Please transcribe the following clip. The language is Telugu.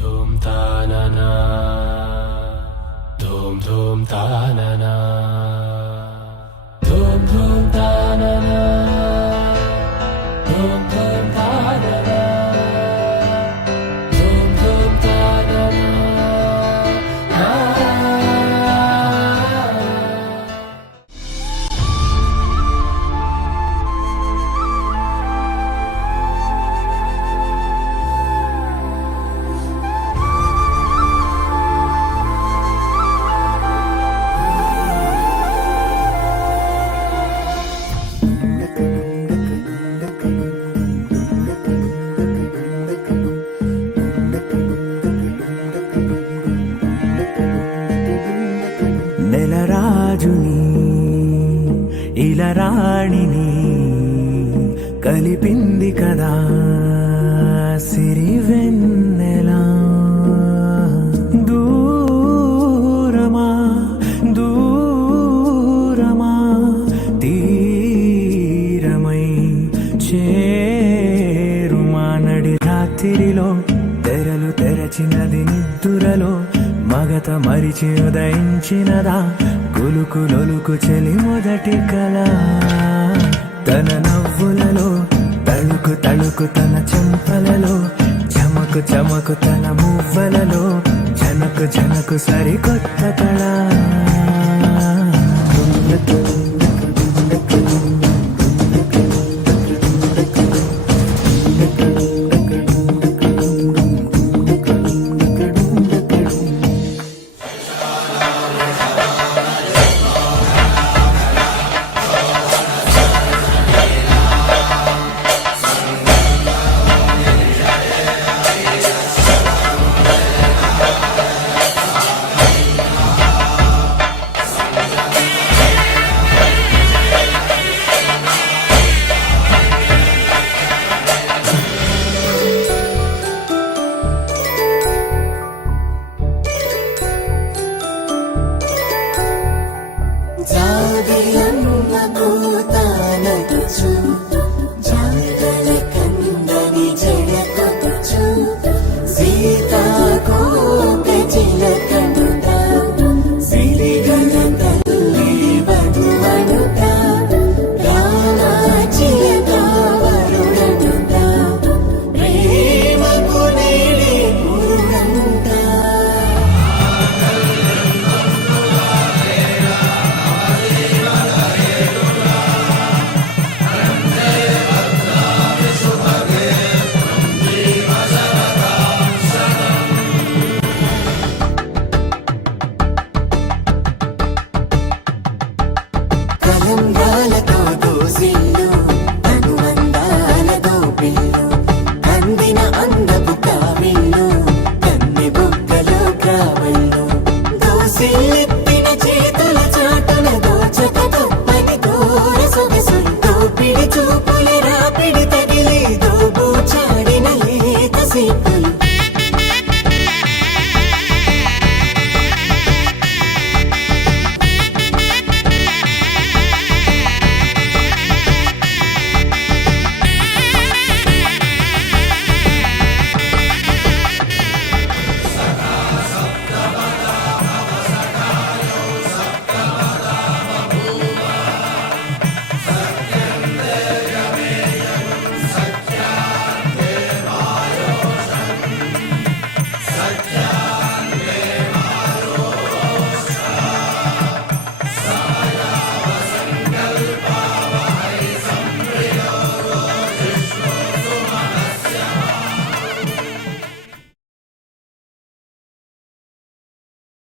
ధూమ్ తాననా ధూమ్ ధూమ్ తాననా ధూమ్ ధూమ్ తాననా ధూమ్ ధూమ్ తాననా ధూమ్ ధూమ్ తాననా నెలరాజుని ఇలరాణిని కలిపింది కదా సిరివెన్నెలా దూరమా దూరమా తీరమై చేరుమా నడి రాత్రిలో తెరలు తెరచినది నిద్దురలో మగత మరిచి ఉదయించినదా కులుకులొలుకు చెలి మొదటి కళ తన నవ్వులలో తళుకు తళుకు తన చెంపలలో చమకు చమకు తన మువ్వలలో జనకు జనకు సరికొత్త కళ Kalamba